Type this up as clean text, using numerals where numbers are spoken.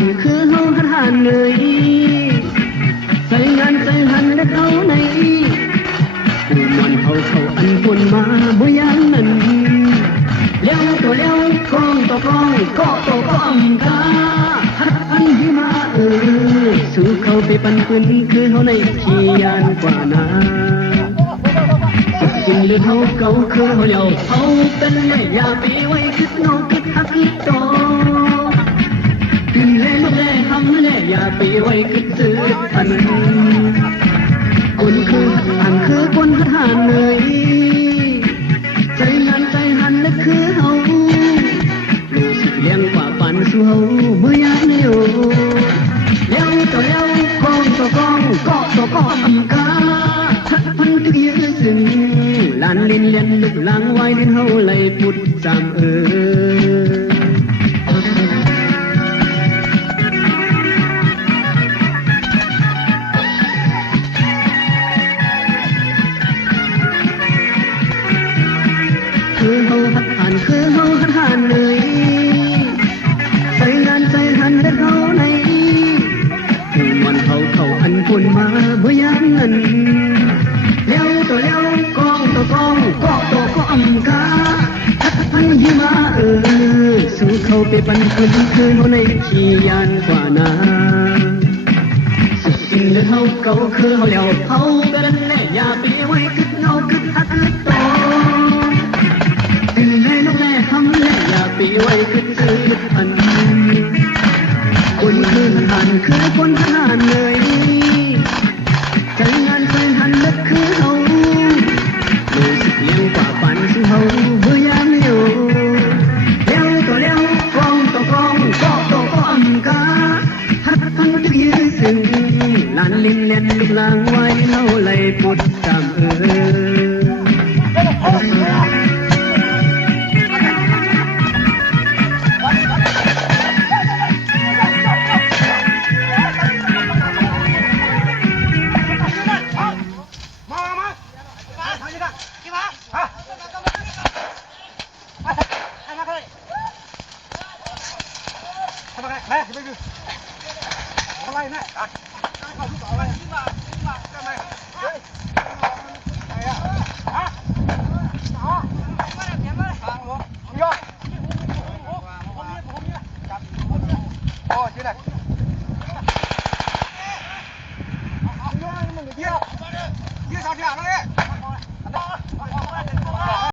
านคือเฮาหัดหานเลยใส่งานใส่หันและเขาในผู้มันเขาอันคนมาบ่อย่างนั้นเลี้ยวตัวเลี้ยวกองต่อกองก็ต่อก้องกาหัดอันที่มาสู้เขาไปปันปืนคือเฮาในขี้ยานกว่านากินหรือเฮาเก่าคือเฮาเลี้ยวเฮาเป็นไม่อย่าไปไว้คิดเงาคิดหักคิดโตกินเล่นเล่ทำเล่อย่าไปไว้คิดซื้อพันคนคือหันคือคนหันเลยใจงานใจหันและคือเฮารู้สึกเลี้ยงกว่าปันสู้เฮาเมื่อยามเดียวเลี้ยงต่อเลี้ยงกองต่อกองก็ต่อก็อำกาชัดพันที่ยืนซึ่งลานลินเลียนลึกลางไว้ดินเฮาเลยพุดจำคือเฮาหัดผ่านคือเฮาหัดหานเลยใส่งานใจหันและเขาในผู้มันเขาอันคนมาบ่อย่างนั้นเลี้ยวตัวเลี้ยวกองตัวกองก็ตัวก็อำกาทักพันที่มาสู้เขาไปปันคืนคืนเฮาในขี้ยานกว่านาสุดสิ้นหรือเฮาเก่าคือเฮาเลี้ยวเฮาเป็นแน่อย่าไปไว้คิดเงาคิดหัก